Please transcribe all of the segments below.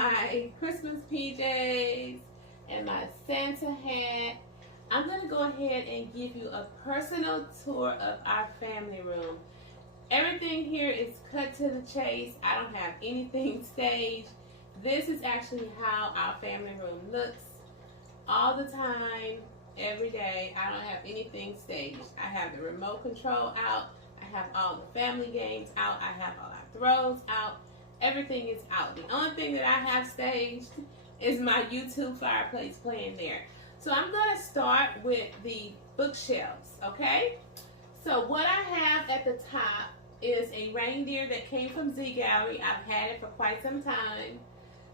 my Christmas PJs and my Santa hat, I'm going to go ahead and give you a personal tour of our family room. Everything here is cut to the chase. I don't have anything staged. This is actually how our family room looks all the time, every day. I don't have anything staged. I have the remote control out. I have all the family games out. I have all our throws out. Everything is out. The only thing that I have staged is my YouTube fireplace playing there. So I'm going to start with the bookshelves, okay? So what I have at the top is a reindeer that came from Z Gallery. I've had it for quite some time.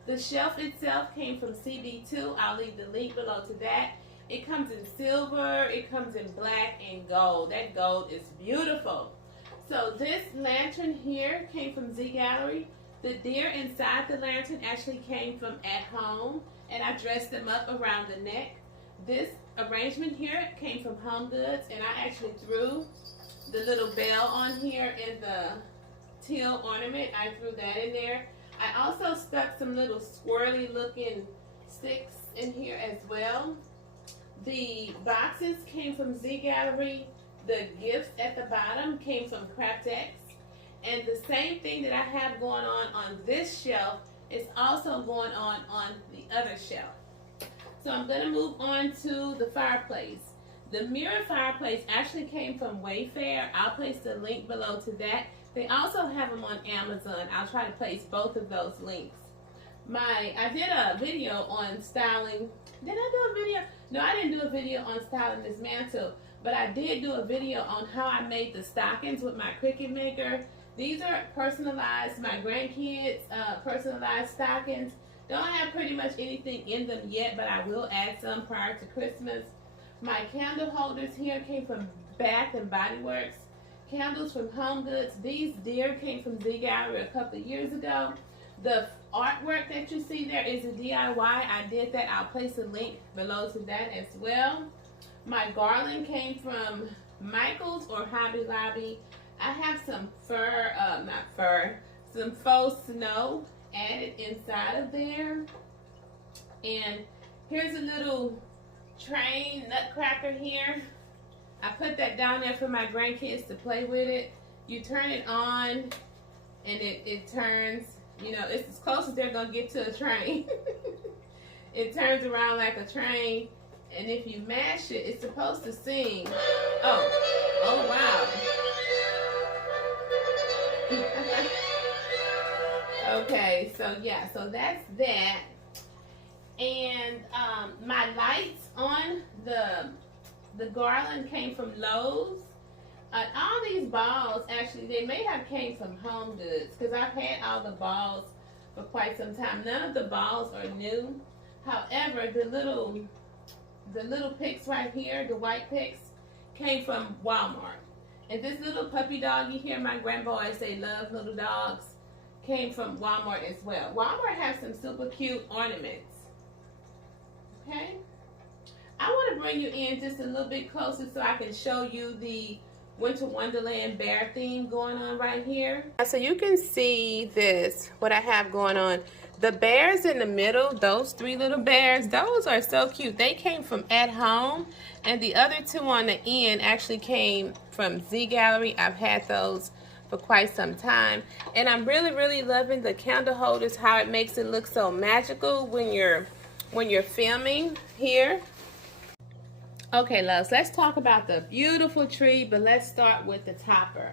The shelf itself came from CB2. I'll leave the link below to that. It comes in silver, it comes in black and gold. That gold is beautiful. So this lantern here came from Z Gallery. The deer inside the lantern actually came from At Home, and I dressed them up around the neck. This arrangement here came from Home Goods, and I actually threw the little bell on here in the teal ornament. I threw that in there. I also stuck some little squirrely looking sticks in here as well. The boxes came from Z Gallery. The gifts at the bottom came from Craftex. And the same thing that I have going on this shelf is also going on the other shelf. So I'm going to move on to the fireplace. The mirror fireplace actually came from Wayfair. I'll place the link below to that. They also have them on Amazon. I'll try to place both of those links. I did a video on styling. Did I do a video? No, I didn't do a video on styling this mantle, but I did do a video on how I made the stockings with my Cricut Maker. These are personalized, my grandkids' personalized stockings. Don't have pretty much anything in them yet, but I will add some prior to Christmas. My candle holders here came from Bath and Body Works. Candles from Home Goods. These deer came from Z Gallery a couple of years ago. The artwork that you see there is a DIY. I did that. I'll place a link below to that as well. My garland came from Michael's or Hobby Lobby. I have some some faux snow added inside of there. And here's a little train nutcracker here. I put that down there for my grandkids to play with it. You turn it on and it turns, you know, it's as close as they're going to get to a train. It turns around like a train, and if you mash it, it's supposed to sing. Oh wow. Okay, so yeah, so that's that. And my lights on the garland came from Lowe's. All these balls, actually, they may have came from Home Goods because I've had all the balls for quite some time. None of the balls are new. However, the little picks right here, the white picks, came from Walmart. And this little puppy doggy here, my grandboys, they love little dogs, came from Walmart as well. Walmart has some super cute ornaments. Okay? I want to bring you in just a little bit closer so I can show you the Winter Wonderland bear theme going on right here. So you can see this, what I have going on. The bears in the middle, those three little bears, those are so cute. They came from At Home, and the other two on the end actually came from Z Gallery. I've had those for quite some time, and I'm really loving the candle holders, how it makes it look so magical when you're filming here. Okay, loves, let's talk about the beautiful tree, but let's start with the topper.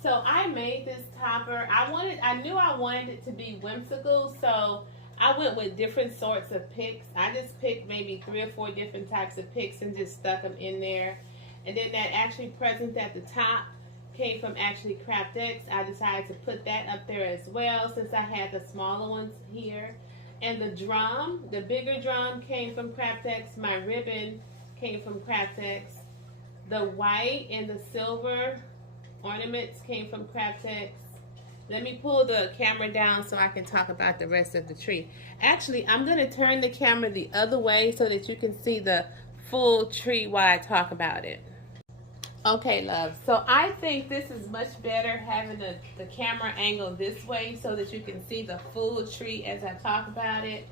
So I made this topper. I knew I wanted it to be whimsical, so I went with different sorts of picks. I just picked maybe 3 or 4 different types of picks and just stuck them in there. And then that actually present at the top came from actually Craftex. I decided to put that up there as well since I had the smaller ones here. And the drum, the bigger drum came from Craftex. My ribbon came from Craftex. The white and the silver ornaments came from Craftex. Let me pull the camera down so I can talk about the rest of the tree. Actually, I'm going to turn the camera the other way so that you can see the full tree while I talk about it. Okay, love. So I think this is much better having the camera angle this way so that you can see the full tree as I talk about it.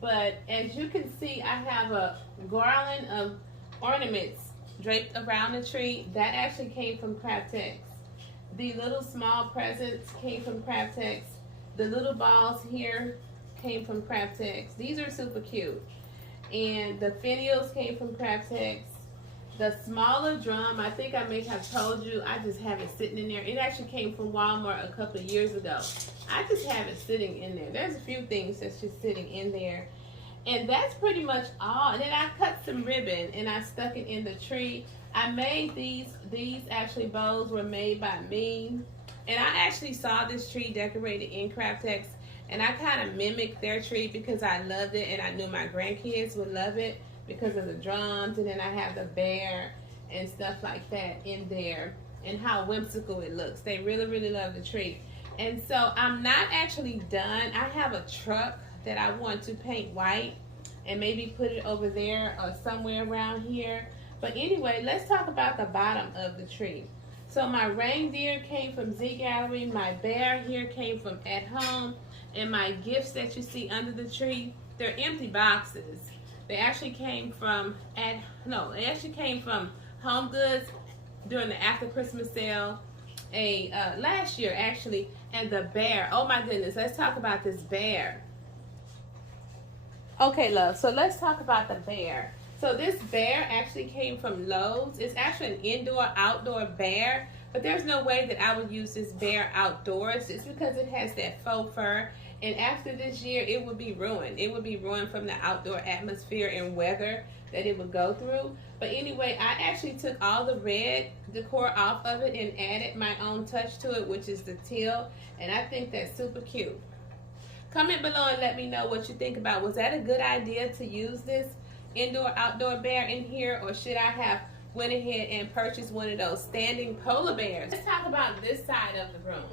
But as you can see, I have a garland of ornaments draped around the tree. That actually came from Craftex. The little small presents came from Craftex. The little balls here came from Craftex. These are super cute. And the finials came from Craftex. The smaller drum, I think I may have told you, I just have it sitting in there. It actually came from Walmart a couple of years ago. I just have it sitting in there. There's a few things that's just sitting in there. And that's pretty much all. And then I cut some ribbon and I stuck it in the tree. I made these actually bows were made by me. And I actually saw this tree decorated in Craftex. And I kind of mimicked their tree because I loved it and I knew my grandkids would love it, because of the drums, and then I have the bear and stuff like that in there, and how whimsical it looks. They really, really love the tree. And so I'm not actually done. I have a truck that I want to paint white and maybe put it over there or somewhere around here. But anyway, let's talk about the bottom of the tree. So my reindeer came from Z Gallery, my bear here came from At Home, and my gifts that you see under the tree, they're empty boxes. They actually came from Home Goods during the after Christmas sale last year actually. And the bear, oh my goodness, let's talk about this bear. Okay, love, so let's talk about the bear. So this bear actually came from Lowe's. It's actually an indoor-outdoor bear, but there's no way that I would use this bear outdoors just because it has that faux fur. And after this year, it would be ruined. It would be ruined from the outdoor atmosphere and weather that it would go through. But anyway, I actually took all the red decor off of it and added my own touch to it, which is the teal. And I think that's super cute. Comment below and let me know what you think about. Was that a good idea to use this indoor-outdoor bear in here? Or should I have went ahead and purchased one of those standing polar bears? Let's talk about this side of the room.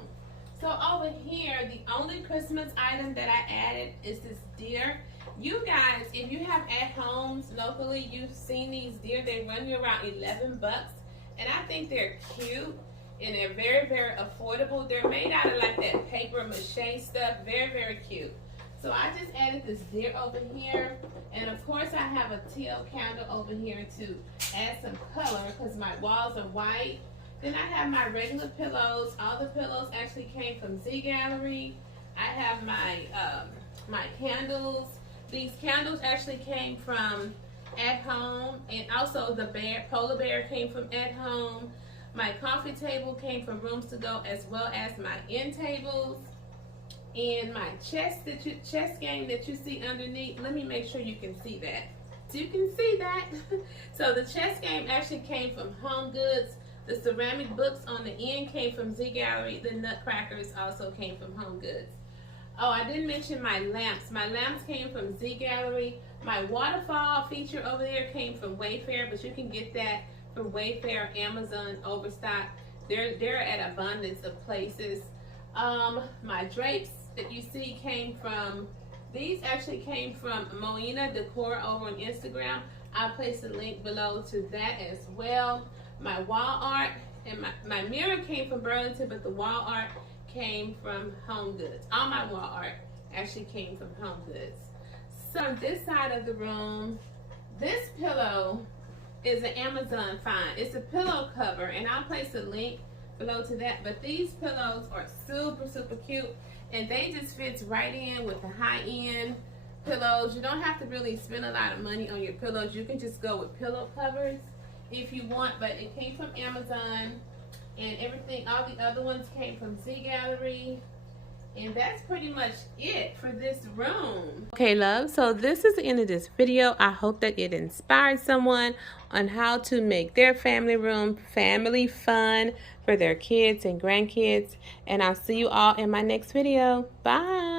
So over here, the only Christmas item that I added is this deer. You guys, if you have At Homes locally, you've seen these deer. They run you around 11 bucks. And I think they're cute and they're very, very affordable. They're made out of like that paper mache stuff. Very, very cute. So I just added this deer over here. And of course I have a teal candle over here to add some color because my walls are white. Then I have my regular pillows. All the pillows actually came from Z Gallery. I have my my candles. These candles actually came from At Home, and also the polar bear came from At Home. My coffee table came from Rooms to Go, as well as my end tables. And my chess game that you see underneath. Let me make sure you can see that. So you can see that. So the chess game actually came from Home Goods. The ceramic books on the end came from Z Gallery. The nutcrackers also came from Home Goods. Oh, I didn't mention my lamps. My lamps came from Z Gallery. My waterfall feature over there came from Wayfair, but you can get that from Wayfair, Amazon, Overstock. They're at abundance of places. My drapes that you see came from, these actually came from Moina Decor over on Instagram. I'll place a link below to that as well. My wall art and my mirror came from Burlington, but the wall art came from Home Goods. All my wall art actually came from Home Goods. So on this side of the room, this pillow is an Amazon find. It's a pillow cover, and I'll place a link below to that. But these pillows are super, super cute, and they just fits right in with the high-end pillows. You don't have to really spend a lot of money on your pillows. You can just go with pillow covers if you want, but it came from Amazon, and everything, all the other ones came from Z Gallery. And that's pretty much it for this room. Okay, love, so this is the end of this video. I hope that it inspired someone on how to make their family room family fun for their kids and grandkids. And I'll see you all in my next video. Bye.